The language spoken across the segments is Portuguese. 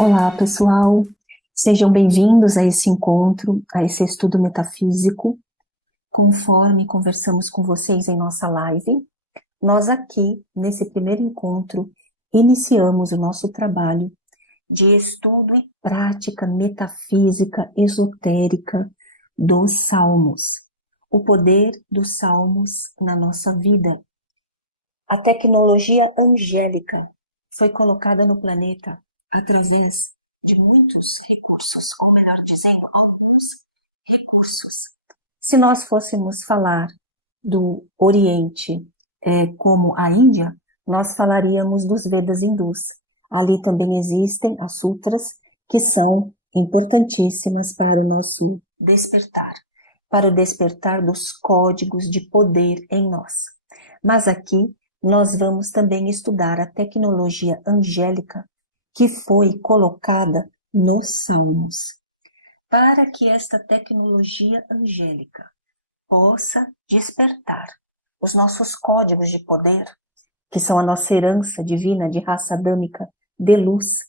Olá, pessoal. Sejam bem-vindos a esse encontro, a esse estudo metafísico. Conforme conversamos com vocês em nossa live, nós aqui, nesse primeiro encontro, iniciamos o nosso trabalho de estudo e prática metafísica esotérica dos Salmos. O poder dos Salmos na nossa vida. A tecnologia angélica foi colocada no planeta através de muitos recursos, ou melhor dizendo, alguns recursos. Se nós fôssemos falar do Oriente como a Índia, nós falaríamos dos Vedas hindus. Ali também existem as sutras que são importantíssimas para o nosso despertar, para o despertar dos códigos de poder em nós. Mas aqui nós vamos também estudar a tecnologia angélica que foi colocada nos Salmos. Para que esta tecnologia angélica possa despertar os nossos códigos de poder, que são a nossa herança divina de raça adâmica de luz,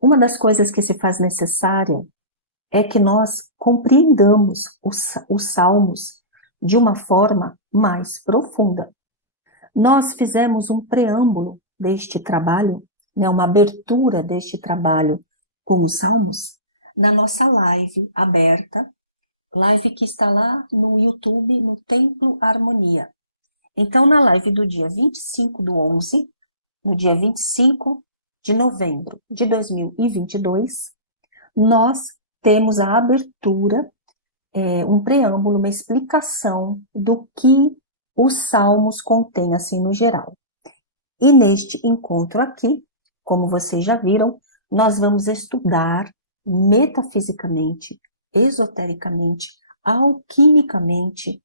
uma das coisas que se faz necessária é que nós compreendamos os Salmos de uma forma mais profunda. Nós fizemos um preâmbulo deste trabalho, uma abertura deste trabalho com os Salmos, na nossa live aberta, live que está lá no YouTube, no Templo Harmonia. Então, na live do dia 25/11, no dia 25 de novembro de 2022, nós temos a abertura, um preâmbulo, uma explicação do que os Salmos contêm, assim, no geral. E neste encontro aqui, como vocês já viram, nós vamos estudar metafisicamente, esotericamente, alquimicamente,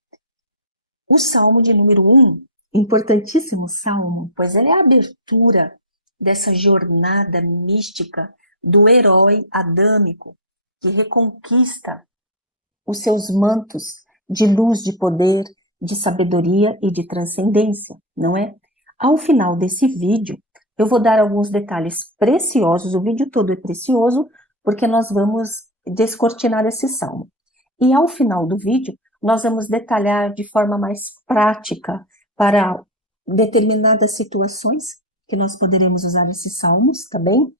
o Salmo de número 1, importantíssimo salmo, pois ele é a abertura dessa jornada mística do herói adâmico que reconquista os seus mantos de luz, de poder, de sabedoria e de transcendência, não é? Ao final desse vídeo, eu vou dar alguns detalhes preciosos, o vídeo todo é precioso, porque nós vamos descortinar esse salmo. E ao final do vídeo, nós vamos detalhar de forma mais prática para determinadas situações que nós poderemos usar esses salmos, tá bem?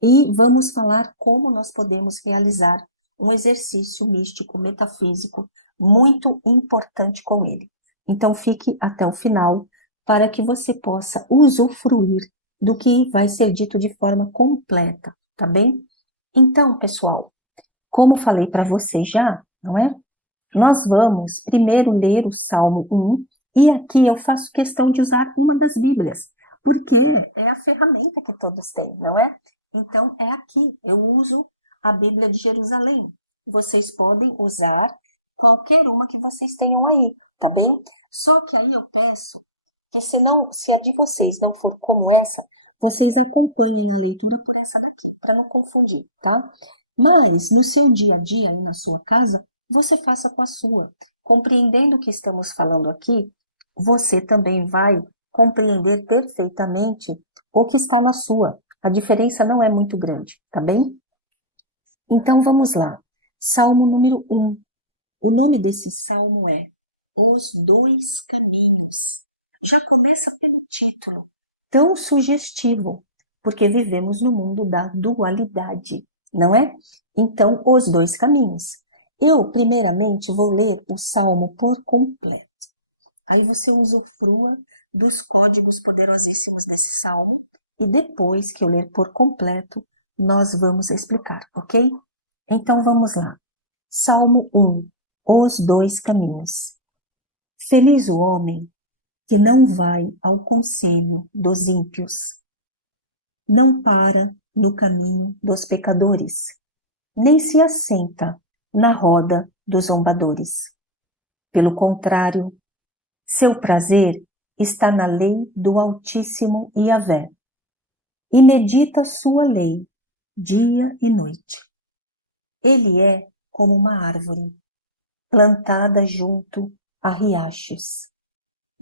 E vamos falar como nós podemos realizar um exercício místico, metafísico, muito importante com ele. Então, fique até o final para que você possa usufruir do que vai ser dito de forma completa, tá bem? Então, pessoal, como falei para vocês já, não é? Nós vamos primeiro ler o Salmo 1, e aqui eu faço questão de usar uma das Bíblias, porque é a ferramenta que todos têm, não é? Então, é aqui, eu uso a Bíblia de Jerusalém. Vocês podem usar qualquer uma que vocês tenham aí, tá bem? Só que aí eu peço que se a de vocês não for como essa, vocês acompanhem a leitura por essa daqui, para não confundir, tá? Mas, no seu dia a dia, aí na sua casa, você faça com a sua. Compreendendo o que estamos falando aqui, você também vai compreender perfeitamente o que está na sua. A diferença não é muito grande, tá bem? Então vamos lá. Salmo número 1. O nome desse salmo é Os Dois Caminhos. Já começa pelo título, tão sugestivo, porque vivemos no mundo da dualidade, não é? Então, os dois caminhos. Eu, primeiramente, vou ler o salmo por completo. Aí você usufrua dos códigos poderosíssimos desse salmo, e depois que eu ler por completo, nós vamos explicar, ok? Então vamos lá. Salmo 1. Os dois caminhos. Feliz o homem que não vai ao conselho dos ímpios, não para no caminho dos pecadores, nem se assenta na roda dos zombadores. Pelo contrário, seu prazer está na lei do Altíssimo Yahvé, e medita sua lei dia e noite. Ele é como uma árvore plantada junto a riachos.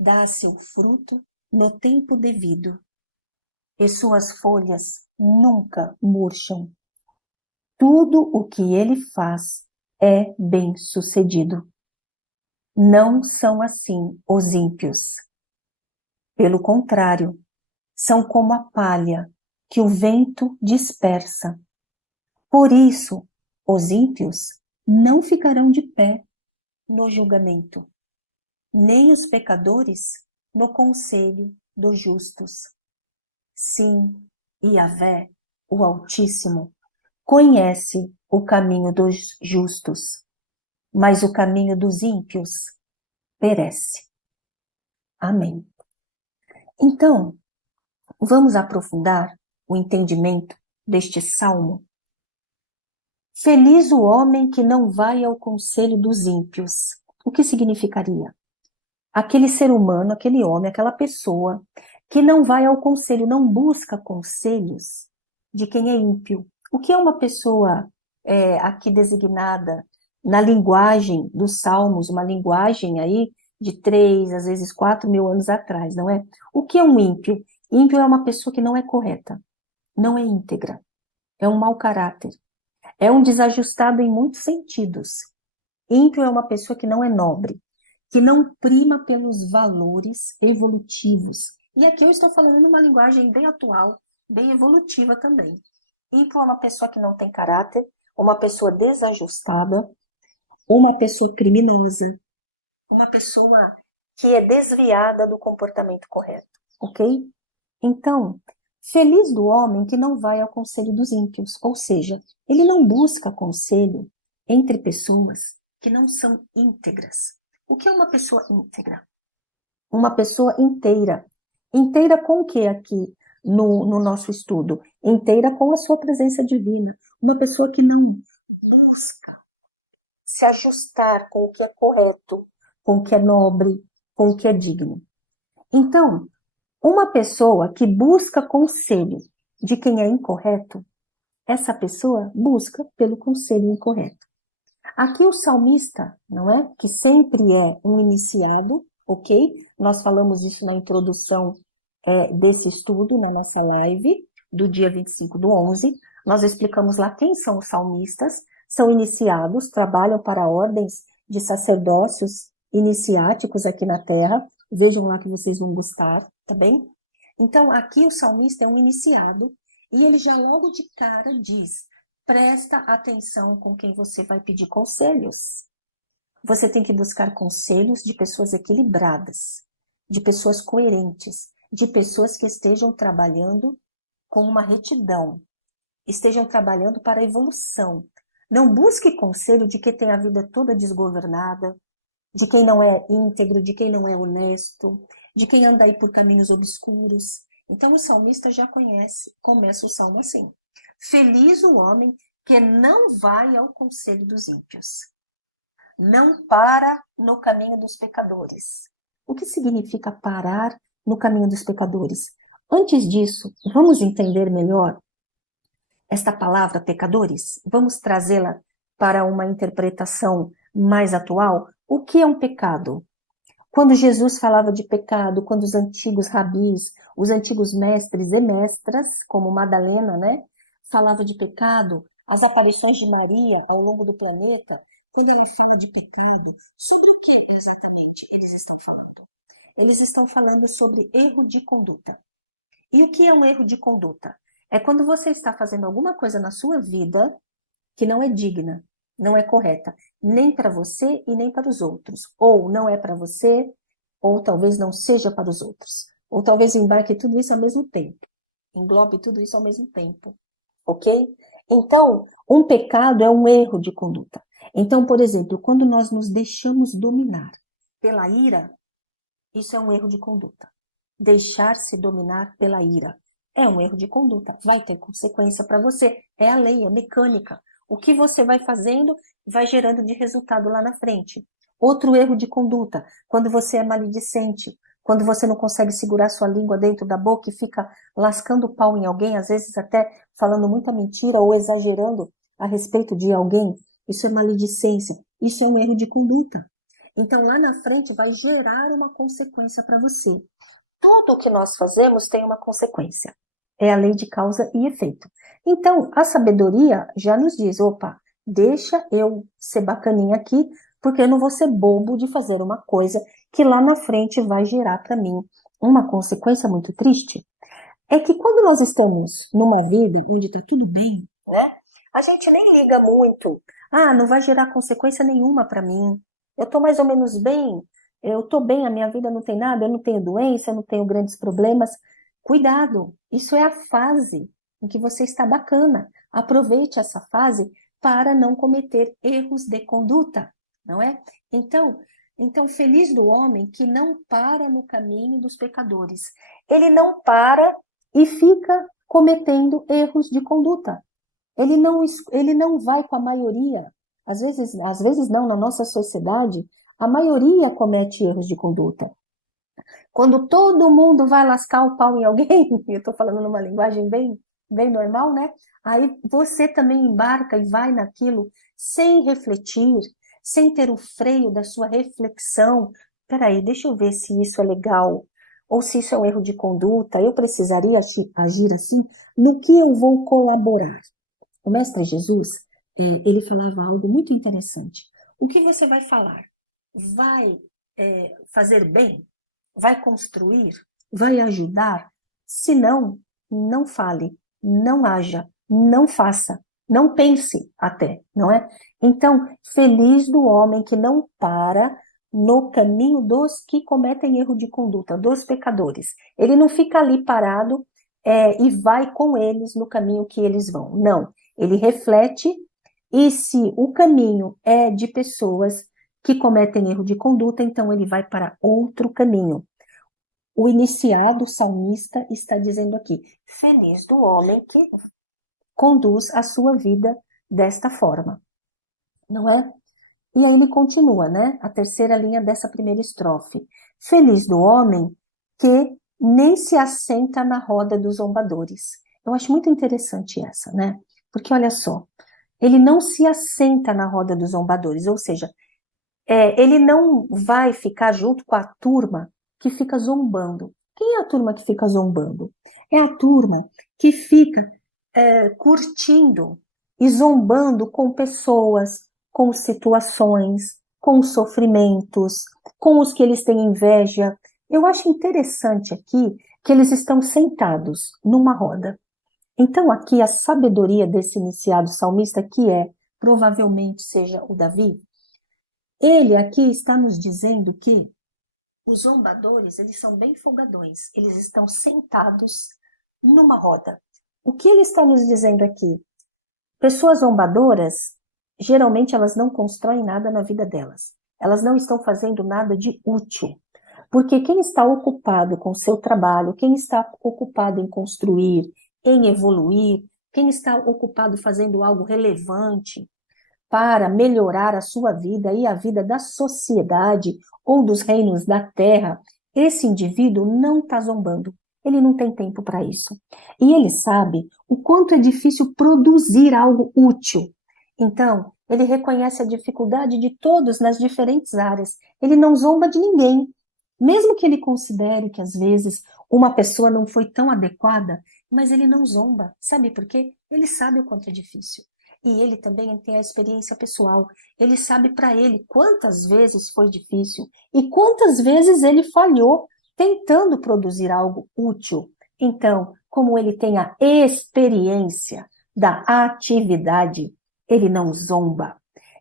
Dá seu fruto no tempo devido, e suas folhas nunca murcham. tudo o que ele faz é bem-sucedido. Não são assim os ímpios. Pelo contrário, são como a palha que o vento dispersa. Por isso, os ímpios não ficarão de pé no julgamento, nem os pecadores no conselho dos justos. Sim, Yahvé, o Altíssimo, conhece o caminho dos justos, mas o caminho dos ímpios perece. Amém. Então, vamos aprofundar o entendimento deste salmo. Feliz o homem que não vai ao conselho dos ímpios. O que significaria? Aquele ser humano, aquele homem, aquela pessoa que não vai ao conselho, não busca conselhos de quem é ímpio. O que é uma pessoa aqui designada na linguagem dos Salmos, uma linguagem aí de 3, às vezes 4.000 anos atrás, não é? O que é um ímpio? Ímpio é uma pessoa que não é correta, não é íntegra, é um mau caráter, é um desajustado em muitos sentidos. Ímpio é uma pessoa que não é nobre, que não prima pelos valores evolutivos. E aqui eu estou falando numa linguagem bem atual, bem evolutiva também. Ímpio é uma pessoa que não tem caráter, uma pessoa desajustada, uma pessoa criminosa, uma pessoa que é desviada do comportamento correto, ok? Então, feliz do homem que não vai ao conselho dos ímpios, ou seja, ele não busca conselho entre pessoas que não são íntegras. O que é uma pessoa íntegra? Uma pessoa inteira. Inteira com o que aqui no nosso estudo? Inteira com a sua presença divina. Uma pessoa que não busca se ajustar com o que é correto, com o que é nobre, com o que é digno. Então, uma pessoa que busca conselho de quem é incorreto, essa pessoa busca pelo conselho incorreto. Aqui o salmista, não é? Que sempre é um iniciado, ok? Nós falamos isso na introdução desse estudo, na nossa live, do dia 25/11. Nós explicamos lá quem são os salmistas. São iniciados, trabalham para ordens de sacerdócios iniciáticos aqui na Terra. Vejam lá que vocês vão gostar, tá bem? Então, aqui o salmista é um iniciado e ele já logo de cara diz: presta atenção com quem você vai pedir conselhos. Você tem que buscar conselhos de pessoas equilibradas, de pessoas coerentes, de pessoas que estejam trabalhando com uma retidão, estejam trabalhando para a evolução. Não busque conselho de quem tem a vida toda desgovernada, de quem não é íntegro, de quem não é honesto, de quem anda aí por caminhos obscuros. Então o salmista já começa o salmo assim: feliz o homem que não vai ao conselho dos ímpios, não para no caminho dos pecadores. O que significa parar no caminho dos pecadores? Antes disso, vamos entender melhor esta palavra pecadores? Vamos trazê-la para uma interpretação mais atual? O que é um pecado? Quando Jesus falava de pecado, quando os antigos rabis, os antigos mestres e mestras, como Madalena, né, falava de pecado, as aparições de Maria ao longo do planeta, quando ela fala de pecado, sobre o que exatamente eles estão falando? Eles estão falando sobre erro de conduta. E o que é um erro de conduta? É quando você está fazendo alguma coisa na sua vida que não é digna, não é correta, nem para você e nem para os outros. Ou não é para você, ou talvez não seja para os outros. Ou talvez embarque tudo isso ao mesmo tempo. Englobe tudo isso ao mesmo tempo. Ok? Então, um pecado é um erro de conduta. Então, por exemplo, quando nós nos deixamos dominar pela ira, isso é um erro de conduta. Deixar-se dominar pela ira é um erro de conduta. Vai ter consequência para você. É a lei, é mecânica. O que você vai fazendo vai gerando de resultado lá na frente. Outro erro de conduta, quando você é maledicente, quando você não consegue segurar sua língua dentro da boca e fica lascando o pau em alguém, às vezes até falando muita mentira ou exagerando a respeito de alguém, isso é maledicência, isso é um erro de conduta. Então lá na frente vai gerar uma consequência para você. Tudo o que nós fazemos tem uma consequência. É a lei de causa e efeito. Então, a sabedoria já nos diz, opa, deixa eu ser bacaninha aqui, porque eu não vou ser bobo de fazer uma coisa que lá na frente vai gerar para mim uma consequência muito triste. É que quando nós estamos numa vida onde está tudo bem, né? A gente nem liga muito. Ah, não vai gerar consequência nenhuma para mim. Eu estou mais ou menos bem. Eu estou bem, a minha vida não tem nada, eu não tenho doença, eu não tenho grandes problemas. Cuidado, isso é a fase em que você está bacana. Aproveite essa fase para não cometer erros de conduta, não é? Então, feliz do homem que não para no caminho dos pecadores. Ele não para e fica cometendo erros de conduta. Ele não vai com a maioria. Às vezes não, na nossa sociedade, a maioria comete erros de conduta. Quando todo mundo vai lascar o pau em alguém, eu estou falando numa linguagem bem normal, né? Aí você também embarca e vai naquilo sem refletir, sem ter o freio da sua reflexão. Peraí, deixa eu ver se isso é legal, ou se isso é um erro de conduta, eu precisaria agir assim, no que eu vou colaborar? O Mestre Jesus, ele falava algo muito interessante. O que você vai falar? Vai fazer bem? Vai construir? Vai ajudar? Se não, não fale, não haja, não faça, não pense até, não é? Então, feliz do homem que não para no caminho dos que cometem erro de conduta, dos pecadores. Ele não fica ali parado e vai com eles no caminho que eles vão. Não, ele reflete e se o caminho é de pessoas que cometem erro de conduta, então ele vai para outro caminho. O iniciado, o salmista, está dizendo aqui: feliz do homem que conduz a sua vida desta forma, não é? E aí ele continua, né? A terceira linha dessa primeira estrofe. Feliz do homem que nem se assenta na roda dos zombadores. Eu acho muito interessante essa, né? Porque olha só, ele não se assenta na roda dos zombadores, ou seja, ele não vai ficar junto com a turma que fica zombando. Quem é a turma que fica zombando? É a turma que fica curtindo e zombando com pessoas, com situações, com sofrimentos, com os que eles têm inveja. Eu acho interessante aqui que eles estão sentados numa roda. Então, aqui a sabedoria desse iniciado salmista, que provavelmente seja o Davi, ele aqui está nos dizendo que os zombadores, eles são bem folgadões, eles estão sentados numa roda. O que ele está nos dizendo aqui? Pessoas zombadoras, geralmente elas não constroem nada na vida delas. Elas não estão fazendo nada de útil. Porque quem está ocupado com o seu trabalho, quem está ocupado em construir, em evoluir, quem está ocupado fazendo algo relevante para melhorar a sua vida e a vida da sociedade ou dos reinos da terra, esse indivíduo não está zombando. Ele não tem tempo para isso. E ele sabe o quanto é difícil produzir algo útil. Então, ele reconhece a dificuldade de todos nas diferentes áreas. Ele não zomba de ninguém. Mesmo que ele considere que às vezes uma pessoa não foi tão adequada, mas ele não zomba. Sabe por quê? Ele sabe o quanto é difícil. E ele também tem a experiência pessoal. Ele sabe para ele quantas vezes foi difícil e quantas vezes ele falhou tentando produzir algo útil. Então, como ele tem a experiência da atividade, ele não zomba.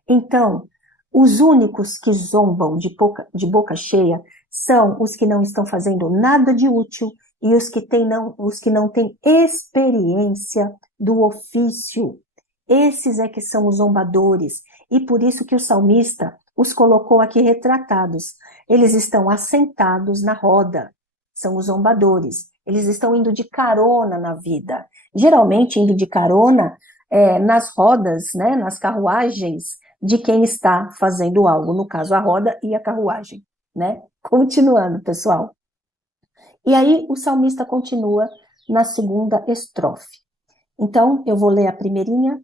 Então, os únicos que zombam de boca cheia são os que não estão fazendo nada de útil e os que não têm experiência do ofício. Esses é que são os zombadores, e por isso que o salmista os colocou aqui retratados. Eles estão assentados na roda, são os zombadores. Eles estão indo de carona na vida, geralmente indo de carona nas rodas, né, nas carruagens de quem está fazendo algo, no caso a roda e a carruagem, né? Continuando, pessoal. E aí o salmista continua na segunda estrofe. Então, eu vou ler a primeirinha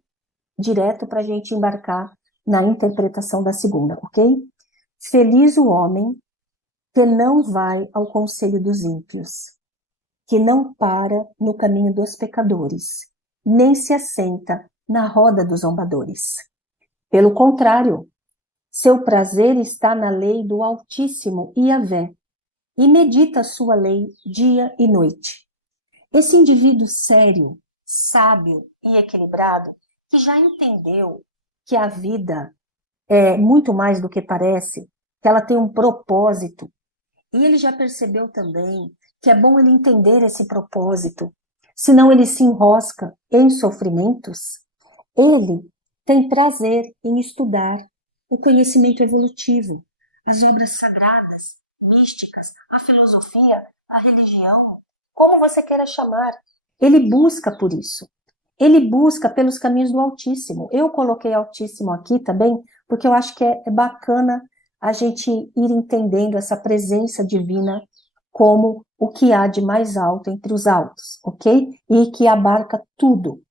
direto para a gente embarcar na interpretação da segunda, ok? Feliz o homem que não vai ao conselho dos ímpios, que não para no caminho dos pecadores, nem se assenta na roda dos zombadores. Pelo contrário, seu prazer está na lei do Altíssimo Yahvé, e medita sua lei dia e noite. Esse indivíduo sério, sábio e equilibrado, que já entendeu que a vida é muito mais do que parece, que ela tem um propósito, e ele já percebeu também que é bom ele entender esse propósito, senão ele se enrosca em sofrimentos. Ele tem prazer em estudar o conhecimento evolutivo, as obras sagradas, místicas, a filosofia, a religião, como você queira chamar. Ele busca por isso. Ele busca pelos caminhos do Altíssimo. Eu coloquei Altíssimo aqui também, porque eu acho que é bacana a gente ir entendendo essa presença divina como o que há de mais alto entre os altos, ok? E que abarca tudo.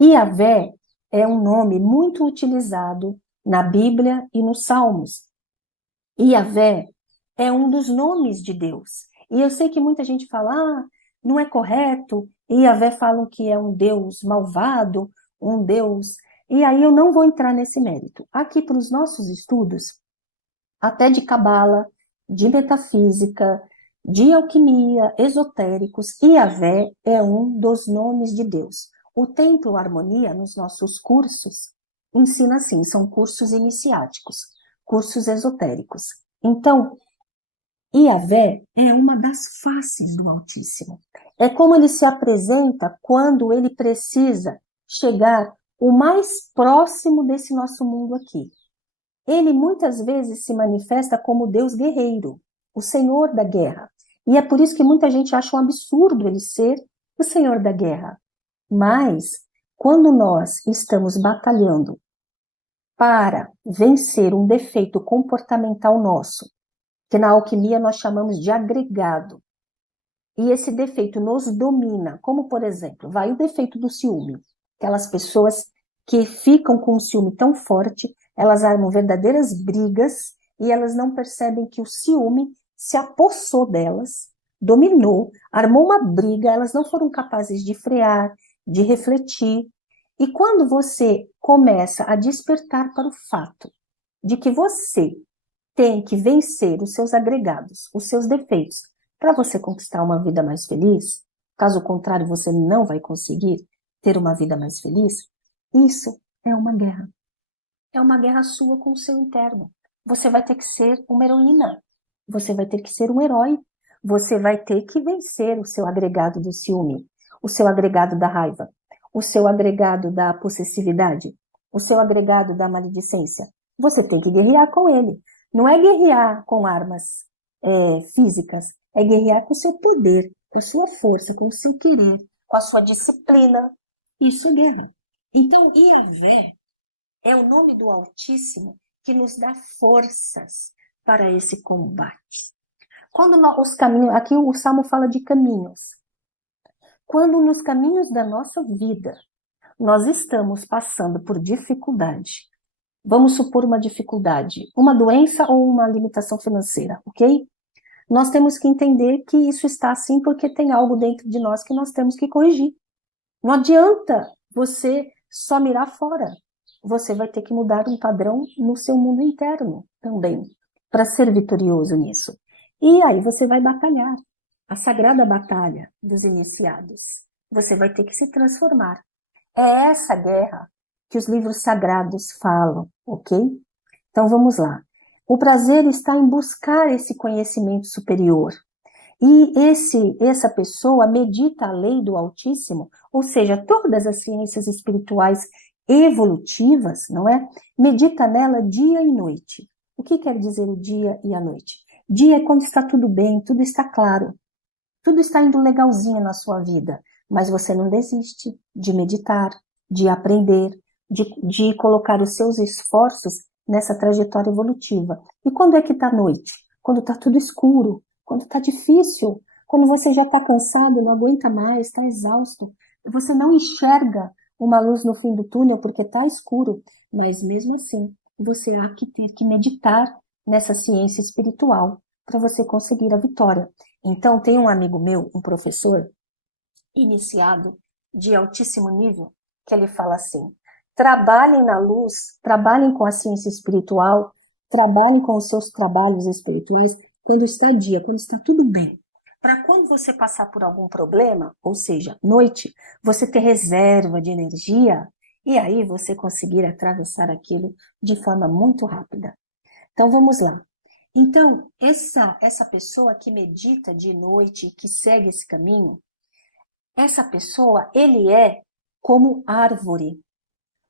Yahvé é um nome muito utilizado na Bíblia e nos Salmos. Yahvé é um dos nomes de Deus. E eu sei que muita gente fala, não é correto, Yahvé falam que é um Deus malvado, um Deus... E aí eu não vou entrar nesse mérito. Aqui para os nossos estudos, até de cabala, de metafísica, de alquimia, esotéricos, Yahvé é um dos nomes de Deus. O Templo Harmonia, nos nossos cursos, ensina assim, são cursos iniciáticos, cursos esotéricos. Então, Yahvé é uma das faces do Altíssimo. É como ele se apresenta quando ele precisa chegar o mais próximo desse nosso mundo aqui. Ele muitas vezes se manifesta como Deus guerreiro, o Senhor da guerra. E é por isso que muita gente acha um absurdo ele ser o Senhor da guerra. Mas, quando nós estamos batalhando para vencer um defeito comportamental nosso, que na alquimia nós chamamos de agregado, e esse defeito nos domina, como por exemplo, vai o defeito do ciúme, aquelas pessoas que ficam com um ciúme tão forte, elas armam verdadeiras brigas e elas não percebem que o ciúme se apossou delas, dominou, armou uma briga, elas não foram capazes de frear, de refletir. E quando você começa a despertar para o fato de que você tem que vencer os seus agregados, os seus defeitos, para você conquistar uma vida mais feliz, caso contrário você não vai conseguir ter uma vida mais feliz, isso é uma guerra. É uma guerra sua com o seu interno. Você vai ter que ser uma heroína. Você vai ter que ser um herói. Você vai ter que vencer o seu agregado do ciúme, o seu agregado da raiva, o seu agregado da possessividade, o seu agregado da maledicência. Você tem que guerrear com ele. Não é guerrear com armas físicas, é guerrear com o seu poder, com a sua força, com o seu querer, com a sua disciplina. Isso é guerra. Então, Yahvé é o nome do Altíssimo que nos dá forças para esse combate. Quando os caminhos, aqui o Salmo fala de caminhos. Quando nos caminhos da nossa vida nós estamos passando por dificuldade, vamos supor uma dificuldade, uma doença ou uma limitação financeira, ok? Nós temos que entender que isso está assim porque tem algo dentro de nós que nós temos que corrigir. Não adianta você só mirar fora. Você vai ter que mudar um padrão no seu mundo interno também, para ser vitorioso nisso. E aí você vai batalhar. A sagrada batalha dos iniciados. Você vai ter que se transformar. É essa guerra que os livros sagrados falam, ok? Então vamos lá. O prazer está em buscar esse conhecimento superior. E essa pessoa medita a lei do Altíssimo, ou seja, todas as ciências espirituais evolutivas, não é? Medita nela dia e noite. O que quer dizer o dia e a noite? Dia é quando está tudo bem, tudo está claro, tudo está indo legalzinho na sua vida, mas você não desiste de meditar, de aprender, de colocar os seus esforços nessa trajetória evolutiva. E quando é que está noite? Quando está tudo escuro, quando está difícil, quando você já está cansado, não aguenta mais, está exausto, você não enxerga uma luz no fim do túnel porque está escuro, mas mesmo assim você há que ter que meditar nessa ciência espiritual para você conseguir a vitória. Então, tem um amigo meu, um professor, iniciado de altíssimo nível, que ele fala assim: trabalhem na luz, trabalhem com a ciência espiritual, trabalhem com os seus trabalhos espirituais quando está dia, quando está tudo bem. Para quando você passar por algum problema, ou seja, noite, você ter reserva de energia e aí você conseguir atravessar aquilo de forma muito rápida. Então vamos lá. Então, essa pessoa que medita de noite, que segue esse caminho, essa pessoa, ele é como árvore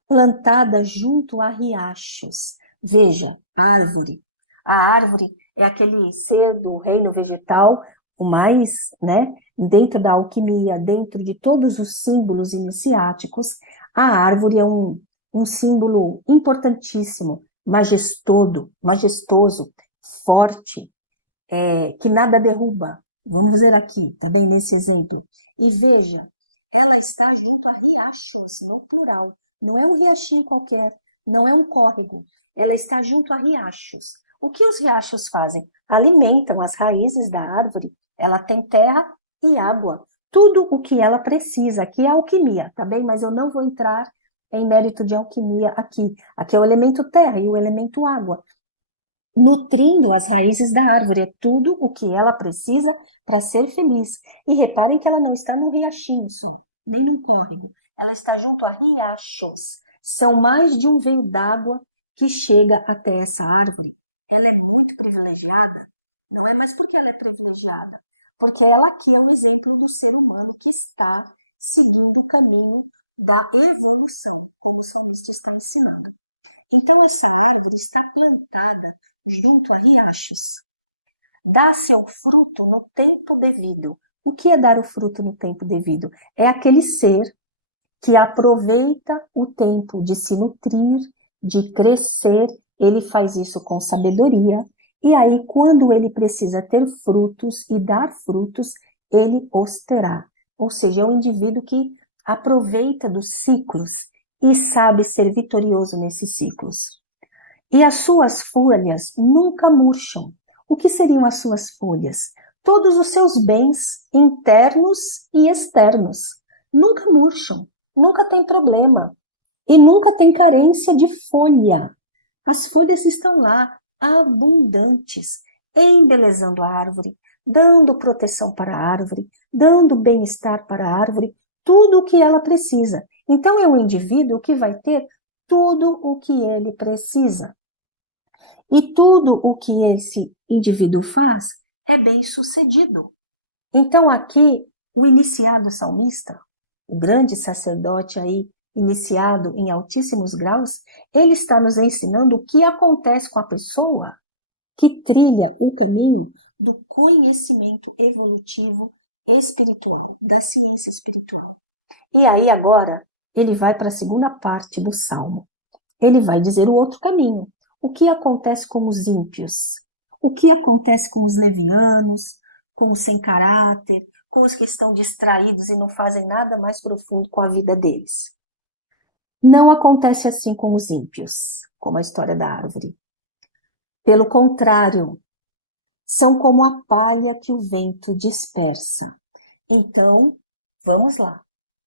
plantada junto a riachos. Veja, árvore. A árvore é aquele ser do reino vegetal, o mais, né, dentro da alquimia, dentro de todos os símbolos iniciáticos, a árvore é um símbolo importantíssimo, majestoso, forte, que nada derruba. Vamos ver aqui, tá bem, nesse exemplo. E veja, ela está junto a riachos, no plural. Não é um riachinho qualquer, não é um córrego. Ela está junto a riachos. O que os riachos fazem? Alimentam as raízes da árvore. Ela tem terra e água. Tudo o que ela precisa. Aqui é alquimia, tá bem? Mas eu não vou entrar em mérito de alquimia aqui. Aqui é o elemento terra e o elemento água. Nutrindo as raízes da árvore, é tudo o que ela precisa para ser feliz. E reparem que ela não está num riachinho só, nem num córrego. Ela está junto a riachos. São mais de um veio d'água que chega até essa árvore. Ela é muito privilegiada. Não é mais porque ela é privilegiada, porque ela aqui é o exemplo do ser humano que está seguindo o caminho da evolução, como o salmista está ensinando. Então essa árvore está plantada junto a riachos. Dá seu fruto no tempo devido. O que é dar o fruto no tempo devido? É aquele ser que aproveita o tempo de se nutrir, de crescer, ele faz isso com sabedoria, e aí quando ele precisa ter frutos e dar frutos, ele os terá. Ou seja, é um indivíduo que aproveita dos ciclos e sabe ser vitorioso nesses ciclos. E as suas folhas nunca murcham. O que seriam as suas folhas? Todos os seus bens internos e externos nunca murcham, nunca tem problema e nunca tem carência de folha. As folhas estão lá, abundantes, embelezando a árvore, dando proteção para a árvore, dando bem-estar para a árvore, tudo o que ela precisa. Então é um indivíduo que vai ter tudo o que ele precisa. E tudo o que esse indivíduo faz é bem sucedido. Então aqui, o iniciado salmista, o grande sacerdote aí, iniciado em altíssimos graus, ele está nos ensinando o que acontece com a pessoa que trilha o caminho do conhecimento evolutivo espiritual, da ciência espiritual. E aí agora, ele vai para a segunda parte do salmo. Ele vai dizer o outro caminho. O que acontece com os ímpios? O que acontece com os levianos, com os sem caráter, com os que estão distraídos e não fazem nada mais profundo com a vida deles? Não acontece assim com os ímpios, como a história da árvore. Pelo contrário, são como a palha que o vento dispersa. Então, vamos lá,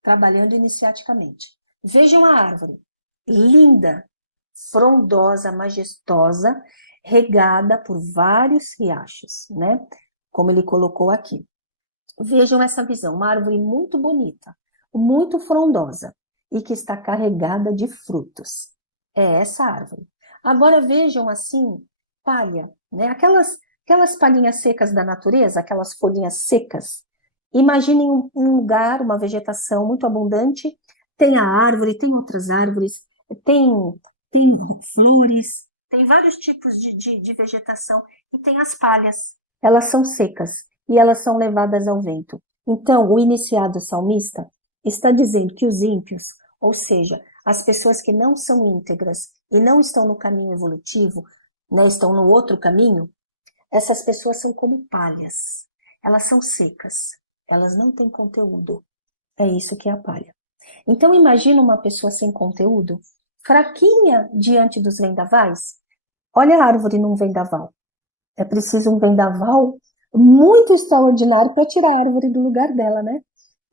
trabalhando iniciaticamente. Vejam a árvore, linda, frondosa, majestosa, regada por vários riachos, né? Como ele colocou aqui. Vejam essa visão, uma árvore muito bonita, muito frondosa e que está carregada de frutos. É essa árvore. Agora vejam assim, palha, né? Aquelas palhinhas secas da natureza, aquelas folhinhas secas. Imaginem um lugar, uma vegetação muito abundante, tem a árvore, tem outras árvores, tem tem flores, tem vários tipos de vegetação e tem as palhas. Elas são secas e elas são levadas ao vento. Então, o iniciado salmista está dizendo que os ímpios, ou seja, as pessoas que não são íntegras e não estão no caminho evolutivo, não estão no outro caminho, essas pessoas são como palhas. Elas são secas, elas não têm conteúdo. É isso que é a palha. Então, imagina uma pessoa sem conteúdo, fraquinha diante dos vendavais. Olha a árvore num vendaval. É preciso um vendaval muito extraordinário para tirar a árvore do lugar dela, né?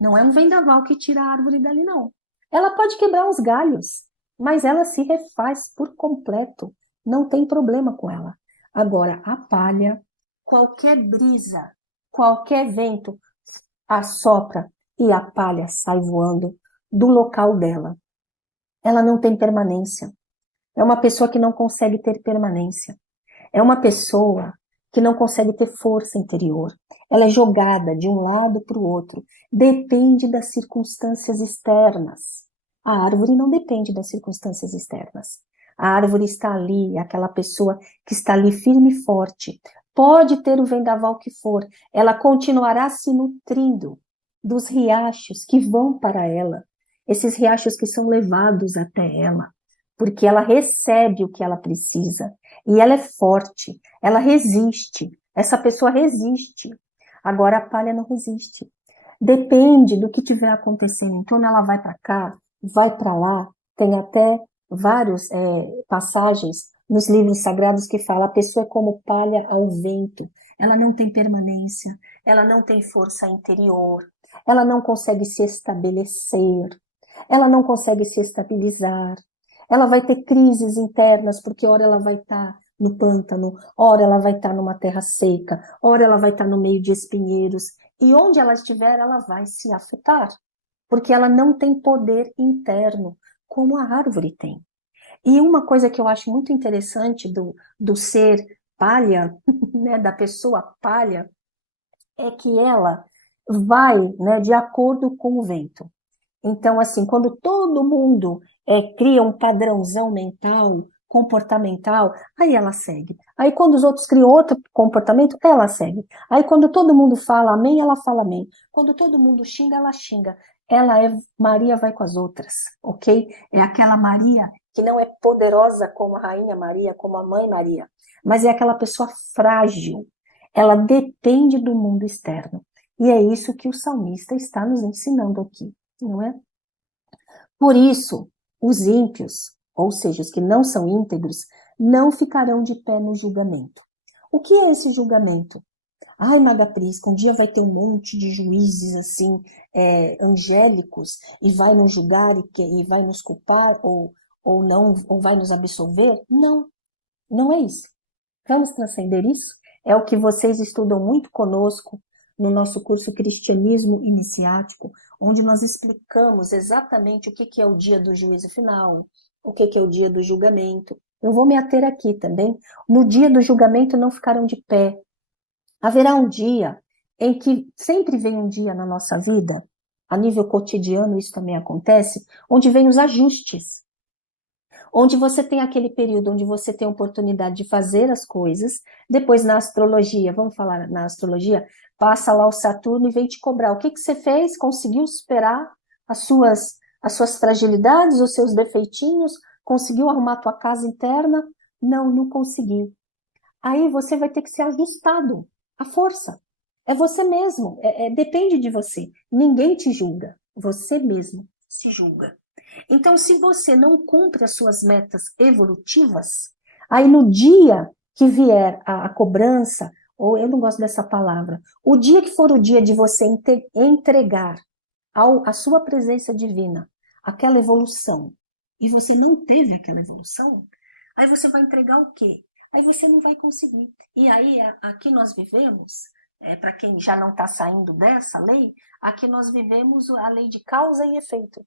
Não é um vendaval que tira a árvore dali, não. Ela pode quebrar uns galhos, mas ela se refaz por completo. Não tem problema com ela. Agora, a palha, qualquer brisa, qualquer vento assopra e a palha sai voando do local dela. Ela não tem permanência. É uma pessoa que não consegue ter permanência. É uma pessoa que não consegue ter força interior. Ela é jogada de um lado para o outro. Depende das circunstâncias externas. A árvore não depende das circunstâncias externas. A árvore está ali, aquela pessoa que está ali firme e forte. Pode ter o vendaval que for, ela continuará se nutrindo dos riachos que vão para ela, esses riachos que são levados até ela, porque ela recebe o que ela precisa. E ela é forte, ela resiste. Essa pessoa resiste. Agora a palha não resiste. Depende do que estiver acontecendo. Então ela vai para cá, vai para lá. Tem até várias passagens nos livros sagrados que fala: a pessoa é como palha ao vento. Ela não tem permanência, ela não tem força interior, ela não consegue se estabelecer, ela não consegue se estabilizar. Ela vai ter crises internas, porque ora ela vai estar no pântano, ora ela vai estar numa terra seca, ora ela vai estar no meio de espinheiros, e onde ela estiver, ela vai se afetar, porque ela não tem poder interno, como a árvore tem. E uma coisa que eu acho muito interessante do ser palha, né, da pessoa palha, é que ela vai, né, de acordo com o vento. Então, assim, quando todo mundo cria um padrãozão mental, comportamental, aí ela segue. Aí quando os outros criam outro comportamento, ela segue. Aí quando todo mundo fala amém, ela fala amém. Quando todo mundo xinga, ela xinga. Ela é Maria vai com as outras, ok? É aquela Maria que não é poderosa como a Rainha Maria, como a Mãe Maria, mas é aquela pessoa frágil. Ela depende do mundo externo. E é isso que o salmista está nos ensinando aqui, não é? Por isso, os ímpios, ou seja, os que não são íntegros, não ficarão de pé no julgamento. O que é esse julgamento? Ai, Maga Prisca, um dia vai ter um monte de juízes assim, angélicos, e vai nos julgar e vai nos culpar, ou não, ou vai nos absolver? Não, não é isso. Vamos transcender isso? É o que vocês estudam muito conosco no nosso curso Cristianismo Iniciático, onde nós explicamos exatamente o que é o dia do juízo final, o que é o dia do julgamento. Eu vou me ater aqui também. No dia do julgamento não ficarão de pé. Haverá um dia em que sempre vem um dia na nossa vida, a nível cotidiano isso também acontece, onde vem os ajustes. Onde você tem aquele período onde você tem a oportunidade de fazer as coisas, depois na astrologia, vamos falar na astrologia, passa lá o Saturno e vem te cobrar. O que você fez? Conseguiu superar as suas fragilidades, os seus defeitinhos? Conseguiu arrumar a tua casa interna? Não, não consegui. Aí você vai ter que ser ajustado. A força. É você mesmo. Depende de você. Ninguém te julga. Você mesmo se julga. Então, se você não cumpre as suas metas evolutivas, aí no dia que vier a cobrança, ou eu não gosto dessa palavra, o dia que for o dia de você entregar à sua presença divina aquela evolução, e você não teve aquela evolução, aí você vai entregar o quê? Aí você não vai conseguir. E aí, aqui nós vivemos, para quem já não está saindo dessa lei, aqui nós vivemos a lei de causa e efeito.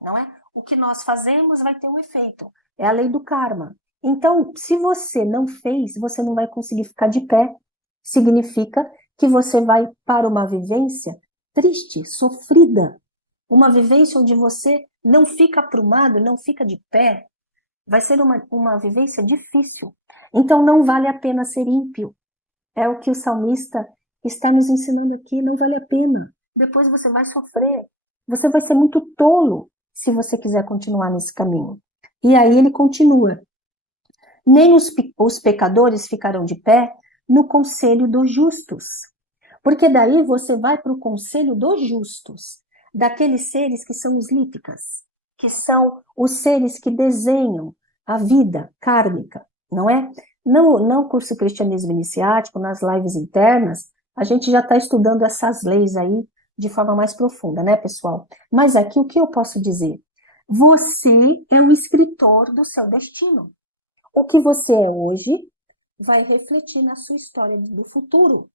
Não é? O que nós fazemos vai ter um efeito. É a lei do karma. Então, se você não fez, você não vai conseguir ficar de pé. Significa que você vai para uma vivência triste, sofrida. Uma vivência onde você não fica aprumado, não fica de pé. Vai ser uma vivência difícil. Então, não vale a pena ser ímpio. É o que o salmista está nos ensinando aqui. Não vale a pena. Depois você vai sofrer. Você vai ser muito tolo se você quiser continuar nesse caminho. E aí ele continua. Nem os pecadores ficarão de pé no conselho dos justos. Porque daí você vai para o conselho dos justos, daqueles seres que são os líticas, que são os seres que desenham a vida kármica, não é? No curso Cristianismo Iniciático, nas lives internas, A gente já está estudando essas leis aí de forma mais profunda, né, pessoal? Mas aqui o que eu posso dizer? Você é o escritor do seu destino. O que você é hoje vai refletir na sua história do futuro.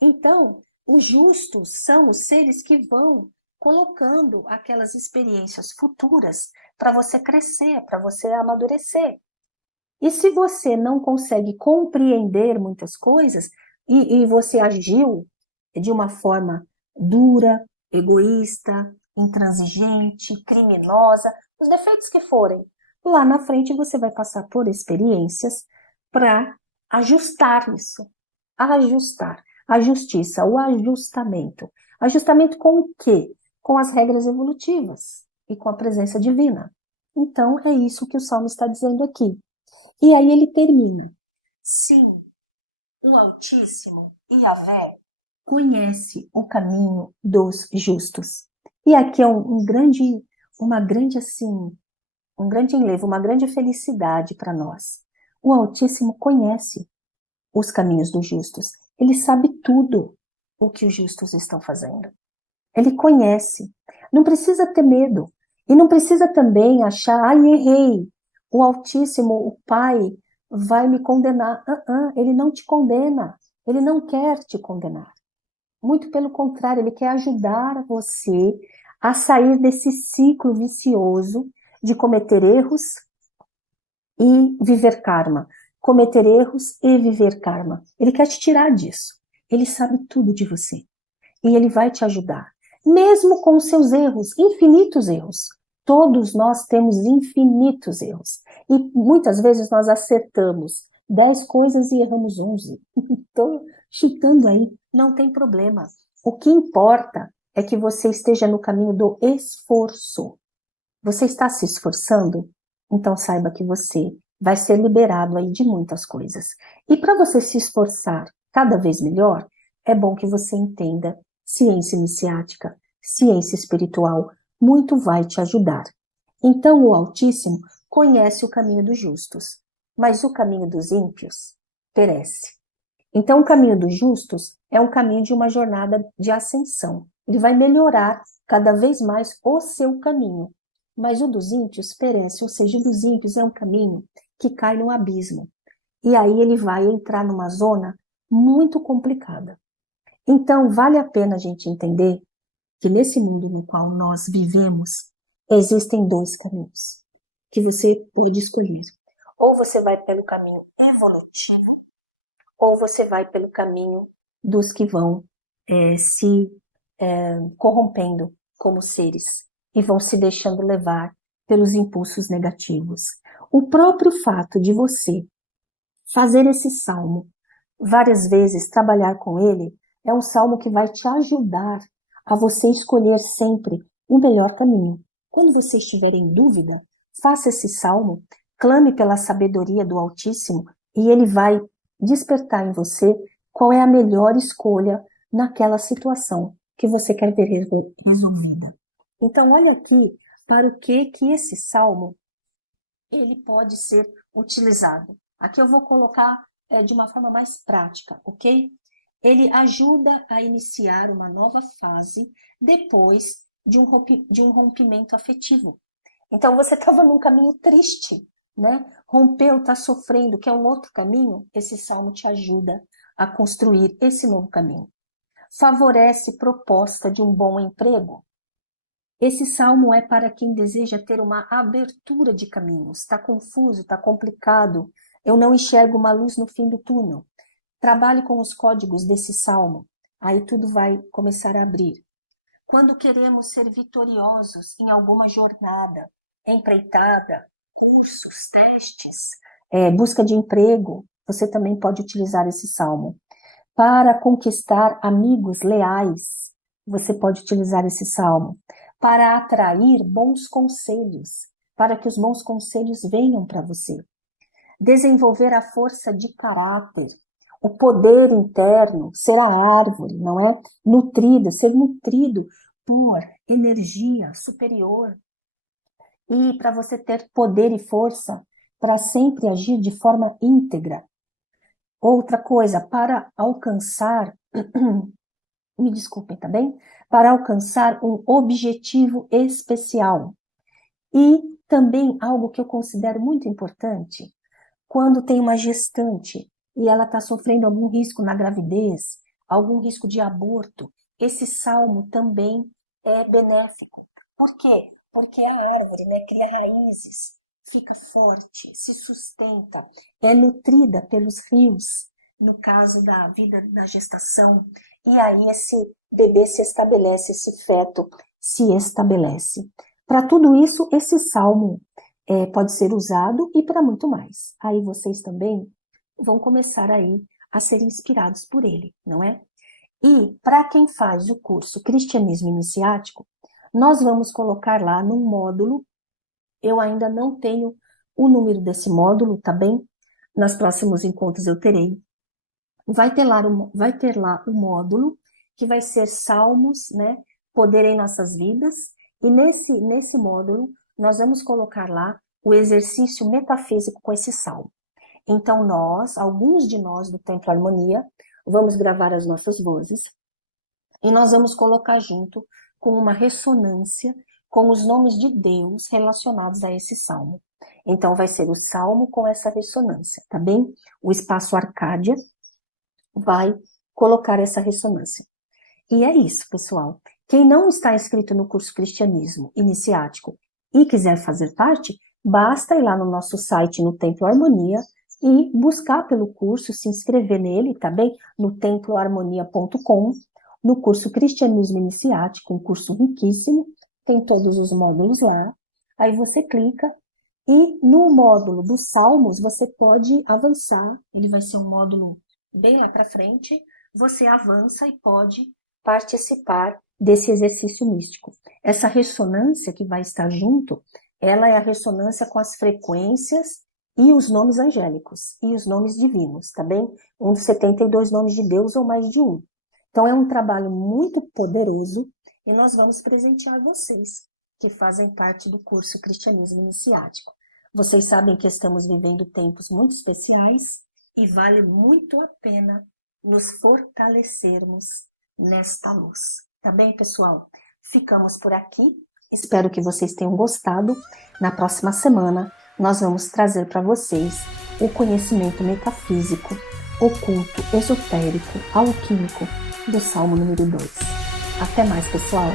Então, os justos são os seres que vão colocando aquelas experiências futuras para você crescer, para você amadurecer. E se você não consegue compreender muitas coisas e você agiu de uma forma dura, egoísta, intransigente, criminosa, os defeitos que forem, lá na frente você vai passar por experiências para ajustar isso. Ajustar. A justiça, o ajustamento. Ajustamento com o quê? Com as regras evolutivas e com a presença divina. Então, é isso que o Salmo está dizendo aqui. E aí ele termina. Sim, o Altíssimo, Yahvé, conhece o caminho dos justos. E aqui é uma grande assim, um grande enlevo, uma grande felicidade para nós. O Altíssimo conhece os caminhos dos justos. Ele sabe tudo o que os justos estão fazendo. Ele conhece. Não precisa ter medo. E não precisa também achar, ai, errei. O Altíssimo, o Pai, vai me condenar. Ele não te condena. Ele não quer te condenar. Muito pelo contrário, ele quer ajudar você a sair desse ciclo vicioso de cometer erros e viver karma. Cometer erros e viver karma. Ele quer te tirar disso. Ele sabe tudo de você. E ele vai te ajudar. Mesmo com os seus erros, infinitos erros. Todos nós temos infinitos erros. E muitas vezes nós acertamos 10 coisas e erramos 11. Estou chutando aí, não tem problema. O que importa é que você esteja no caminho do esforço. Você está se esforçando? Então saiba que você vai ser liberado aí de muitas coisas. E para você se esforçar cada vez melhor, é bom que você entenda ciência iniciática, ciência espiritual, muito vai te ajudar. Então o Altíssimo conhece o caminho dos justos, mas o caminho dos ímpios perece. Então o caminho dos justos é um caminho de uma jornada de ascensão. Ele vai melhorar cada vez mais o seu caminho. Mas o dos ímpios perece, ou seja, o dos ímpios é um caminho que cai no abismo. E aí ele vai entrar numa zona muito complicada. Então, vale a pena a gente entender que nesse mundo no qual nós vivemos, existem dois caminhos que você pode escolher. Ou você vai pelo caminho evolutivo, ou você vai pelo caminho dos que vão se corrompendo como seres e vão se deixando levar pelos impulsos negativos. O próprio fato de você fazer esse salmo várias vezes, trabalhar com ele, é um salmo que vai te ajudar a você escolher sempre o melhor caminho. Quando você estiver em dúvida, faça esse salmo, clame pela sabedoria do Altíssimo e ele vai despertar em você qual é a melhor escolha naquela situação que você quer ver resolvida. Então, olha aqui para o que esse salmo ele pode ser utilizado. Aqui eu vou colocar de uma forma mais prática, ok? Ele ajuda a iniciar uma nova fase depois de um rompimento afetivo. Então, você estava num caminho triste, né? Rompeu, está sofrendo, quer um outro caminho? Esse salmo te ajuda a construir esse novo caminho. Favorece proposta de um bom emprego. Esse salmo é para quem deseja ter uma abertura de caminhos. Está confuso, está complicado. Eu não enxergo uma luz no fim do túnel. Trabalhe com os códigos desse salmo. Aí tudo vai começar a abrir. Quando queremos ser vitoriosos em alguma jornada, empreitada, cursos, testes, busca de emprego, você também pode utilizar esse salmo. Para conquistar amigos leais, você pode utilizar esse salmo. Para atrair bons conselhos, para que os bons conselhos venham para você. Desenvolver a força de caráter, o poder interno, ser a árvore, não é? Nutrido, ser nutrido por energia superior. E para você ter poder e força para sempre agir de forma íntegra. Outra coisa, para alcançar me desculpem, tá bem? Para alcançar um objetivo especial. E também algo que eu considero muito importante, quando tem uma gestante e ela está sofrendo algum risco na gravidez, algum risco de aborto, esse salmo também é benéfico. Por quê? Porque a árvore, né, cria raízes, fica forte, se sustenta, é nutrida pelos rios, no caso da vida da gestação, e aí esse bebê se estabelece, esse feto se estabelece. Para tudo isso, esse salmo pode ser usado e para muito mais. Aí vocês também vão começar aí a ser inspirados por ele, não é? E para quem faz o curso Cristianismo Iniciático, nós vamos colocar lá num módulo, eu ainda não tenho o número desse módulo, tá bem? Nos próximos encontros eu terei. Vai ter lá o módulo que vai ser Salmos, né? Poder em nossas vidas. E nesse módulo nós vamos colocar lá o exercício metafísico com esse salmo. Então alguns de nós do Templo Harmonia, vamos gravar as nossas vozes e nós vamos colocar junto com uma ressonância com os nomes de Deus relacionados a esse salmo. Então vai ser o salmo com essa ressonância, tá bem? O Espaço Arcádia vai colocar essa ressonância. E é isso, pessoal. Quem não está inscrito no curso Cristianismo Iniciático e quiser fazer parte, basta ir lá no nosso site, no Templo Harmonia, e buscar pelo curso, se inscrever nele, tá bem? No temploharmonia.com, no curso Cristianismo Iniciático, um curso riquíssimo, tem todos os módulos lá. Aí você clica e no módulo dos Salmos você pode avançar, ele vai ser um módulo bem lá para frente, você avança e pode participar desse exercício místico. Essa ressonância que vai estar junto, ela é a ressonância com as frequências e os nomes angélicos e os nomes divinos, tá bem? Um dos 72 nomes de Deus ou mais de um. Então é um trabalho muito poderoso e nós vamos presentear vocês que fazem parte do curso Cristianismo Iniciático. Vocês sabem que estamos vivendo tempos muito especiais e vale muito a pena nos fortalecermos nesta luz. Tá bem, pessoal? Ficamos por aqui. Espero que vocês tenham gostado. Na próxima semana, nós vamos trazer para vocês o conhecimento metafísico, oculto, esotérico, alquímico do Salmo número 2. Até mais, pessoal!